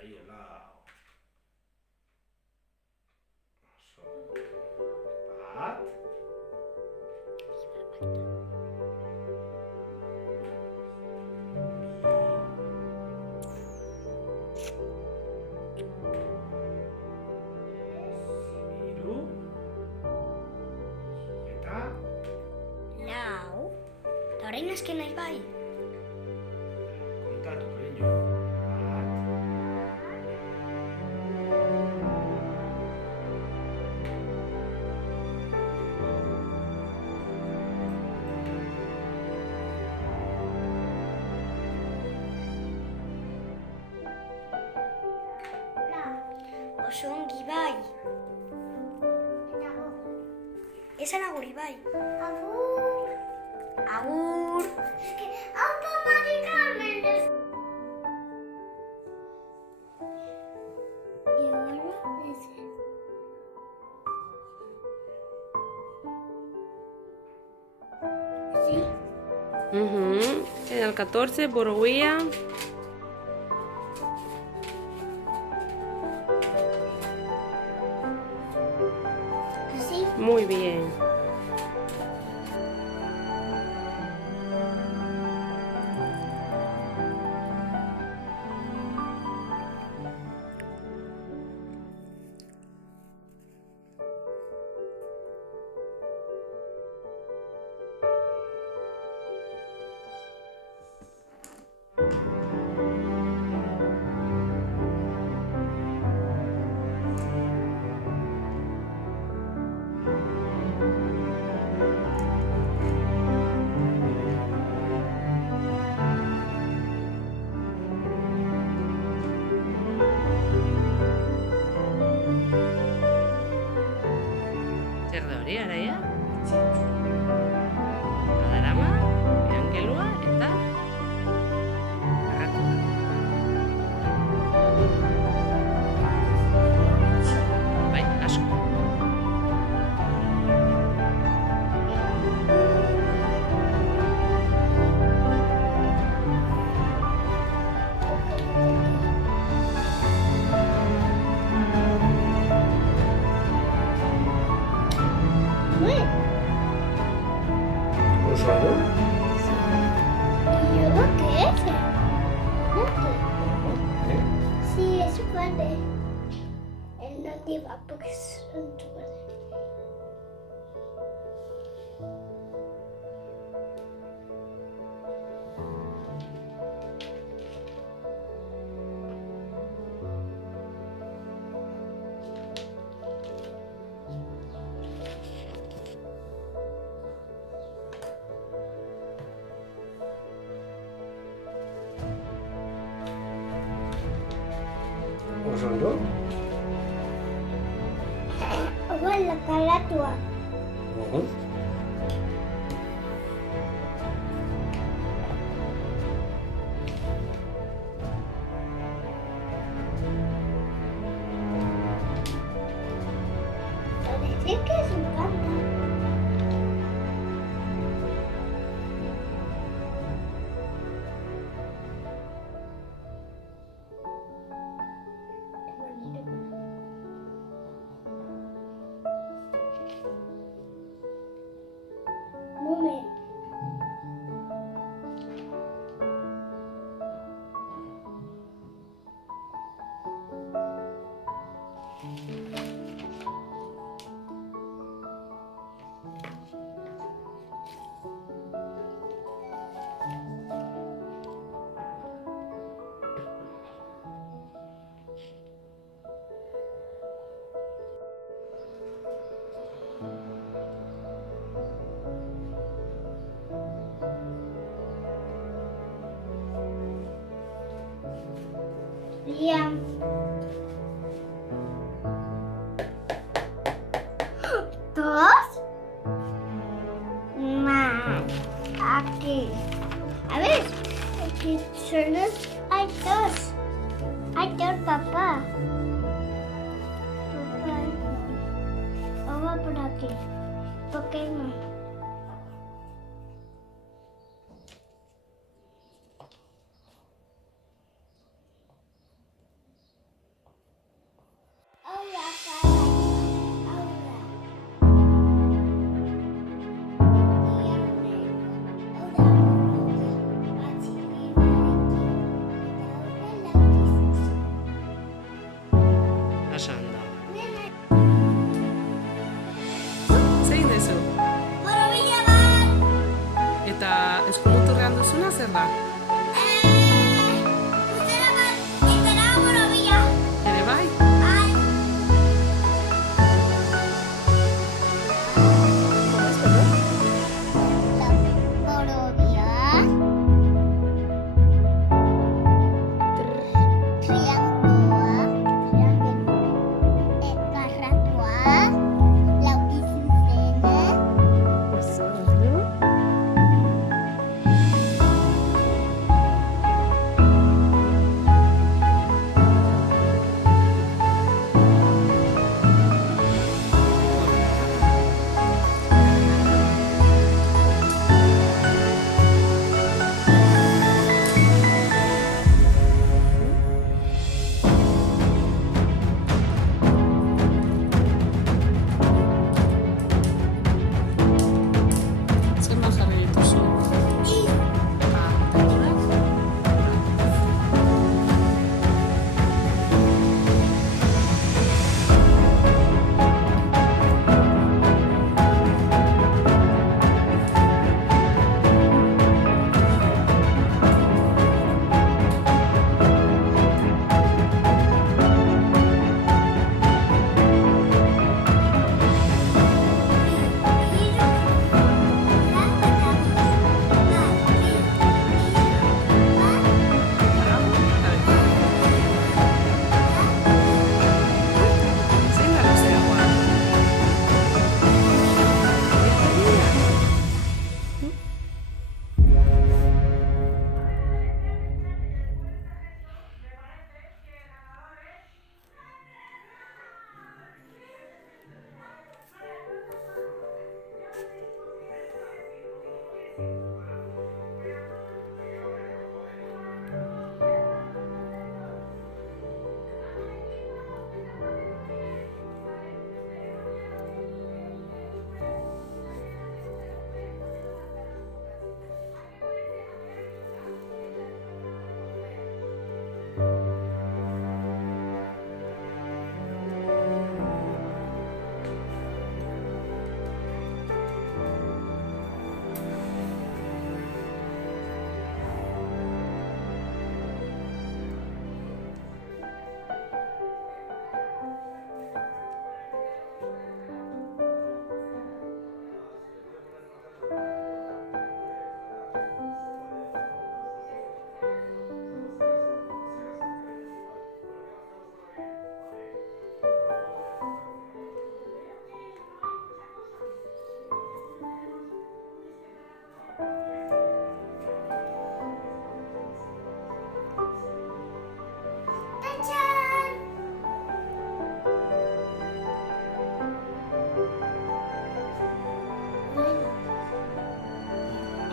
Ahí al lado. Pat. Biru. Eta. Lau. Eta orain azken nahi bai. Kontatu, cariño. Bat. Oso ongi bai. Esan aguri bai. Agur. Agur. Aupa Mari Carmen. Y ahora ese. ¿Sí? En el 14, Boroguía. ¿Así? Muy bien. Zer da hori, araia? Adarama, birangelua eta agatua. Bai, asko. Oso ondo. ¿Y yo qué es? Eh? Sí, es su padre. Él no lleva porque es su padre. Oso ondo. Hola, Calatua. Ujú. Parece que es un panda. Mume. Liam. ¿Dos? Más. Aquí. A ver. Aquí solo hay dos. Hay dos, papá. Papá. Vamos por aquí. ¿Por qué no? zer da? Luzera bat, eta laborobia. Ere bai? Ai, laborobia. Triangelua. Garratua. Laukizuzena. Oso ondo. Zenbat jarri dituzu? Ah, tailurak? Zein da luzeagoa?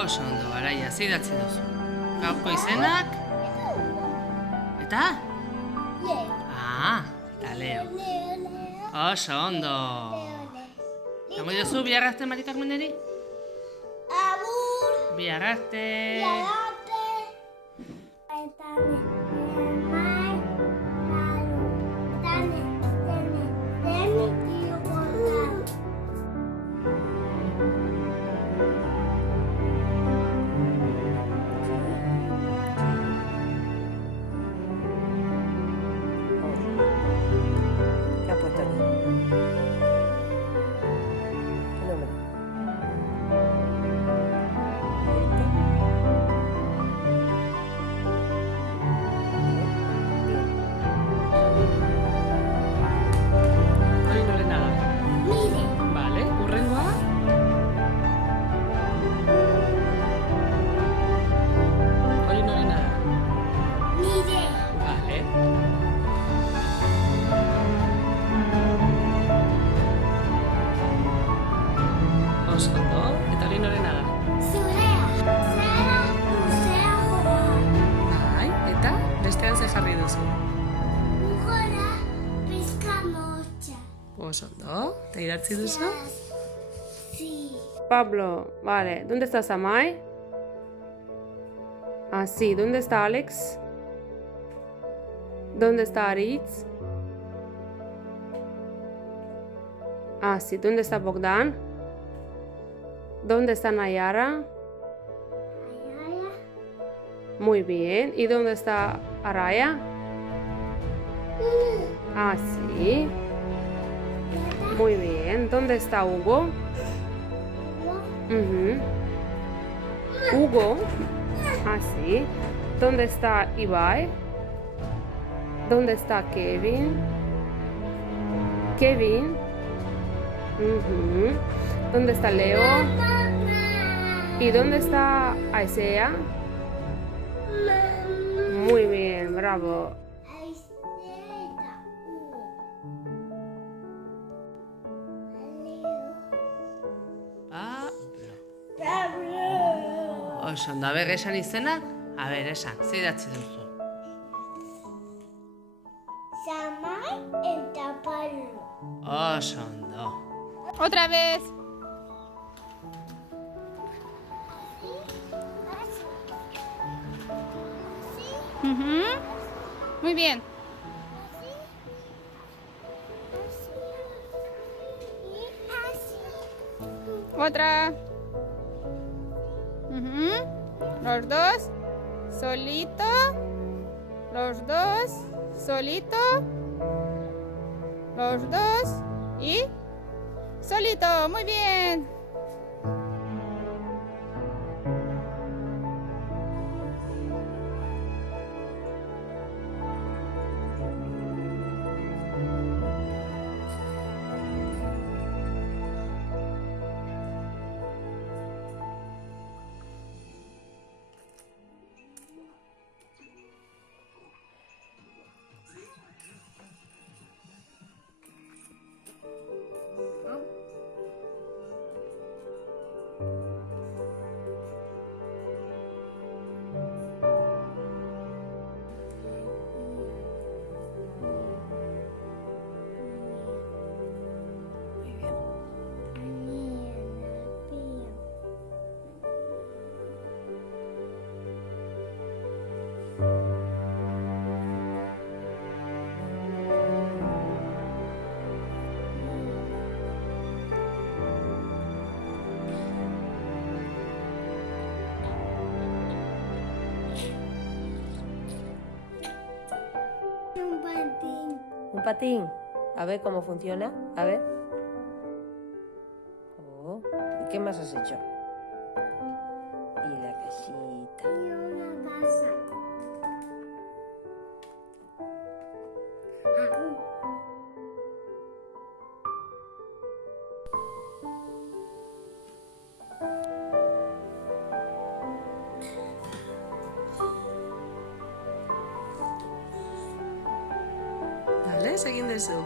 Oso ondo, Araia, ze idatzi duzu? Gaurko izenak? Eta? Ah, eta Leo. Oso ondo. Zango duzu bihar arte Mari Carmeneri? Agur. Bihar arte. Biarate. ¿Qué ha puesto aquí? ¿Qué nombre? Hori norena da. Mire. Vale, hurrengoa? Hori norena da. Mire. Vale. Oso ondo, eta hori norena da. Zurea. Zara. Luzeagoa. Bai, eta bestean ze jarri duzu. Ugora. Pizka motxa. Oso ondo, eta idatzi duzu? Sí. Pablo, vale. ¿Dónde estás, Amai? Ah, sí. ¿Dónde está Alex? ¿Dónde está Aritz? Ah, sí. ¿Dónde está Bogdan? ¿Dónde está Nayara? Ayala. Muy bien. ¿Y dónde está Araya? Ah, sí. Muy bien. ¿Dónde está Hugo? Ujú. Hugo. Ah, sí. ¿Dónde está Ibai? ¿Dónde está Kevin? Kevin. Ujú. ¿Dónde está Leo? ¿Y dónde está Isaiah? Muy bien, bravo. Pablo. Oso ondo, aber esan izenak? Aber, esan, ze idatzi duzu? Samai eta Pablo. Oso ondo. Otra vez. Ujú. Muy bien. Otra. Ujú. Los dos. Solito. Los dos. Solito. Los dos. Y solito. Muy bien. Un patín. Un patín. A ver cómo funciona. A ver. Oh, ¿y qué más has hecho? Y la casita. Y una casa. Dale, egin duzu.